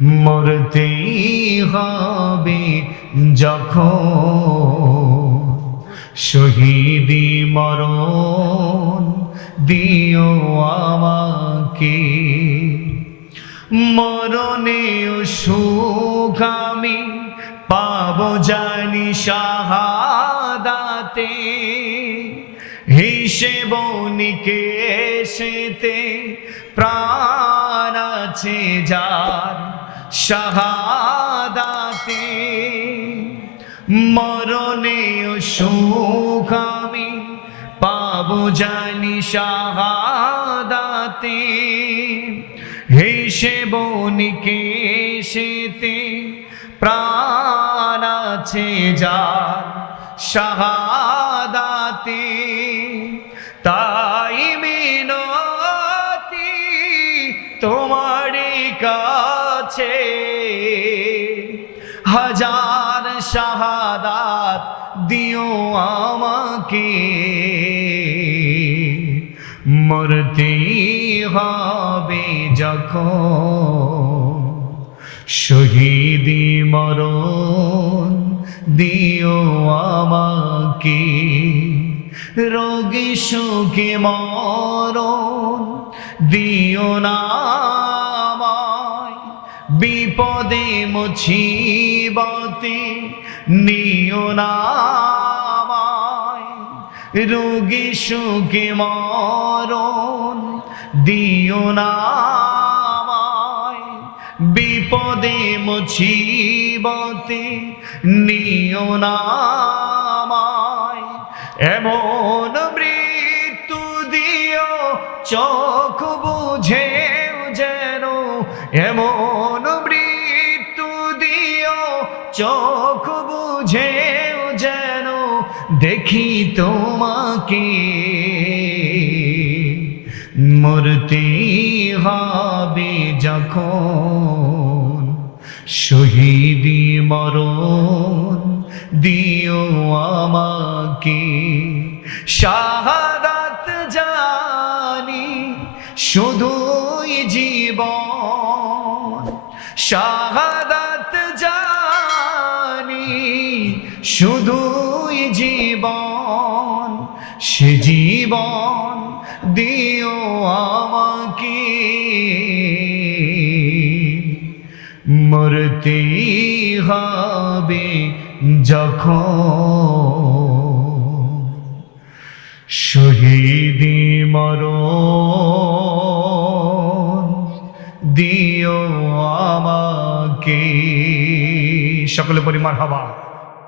মরতেই হবে যখন শহীদি মরণ দিও আমাকে। মরণে সুখ পাব জানি শাহাদাতে। হিসেব নিকেশেতে প্রাণ আছে যার শাহাদাতে, মরণে সুখ আমি পাবো জানি শাহাদাতে। হিসেব নিকেশেতে প্রাণ আছে যার শাহাদাতে। তাই মিনতি তোমার কাছে হাজার শাহাদাত দিও আমাকে। মরতেই হবে যখন শহীদি মরণ দিও আমাকে। রোগী সুখে মরণ দিও না। মুছিবতে নিও না আমায়। রোগী সুখে মরণ দিও না আমায়। বিপদে মুছিবতে নিও না আমায়। এমন মৃত্যু দিও চোখ চোখ বুঝে যেন দেখি তোমাকে। মূর্তি হবে যখন শহীদি মরণ দিও আমাকে। শাহাদাত জানি শুধুই জীবন। শাহাদাত শুধুই জীবন, সে জীবন দিও আমাকে। মরতেই হবে যখন শহীদি মরণ দিও আমাকে। সকলে পরিমার হবা।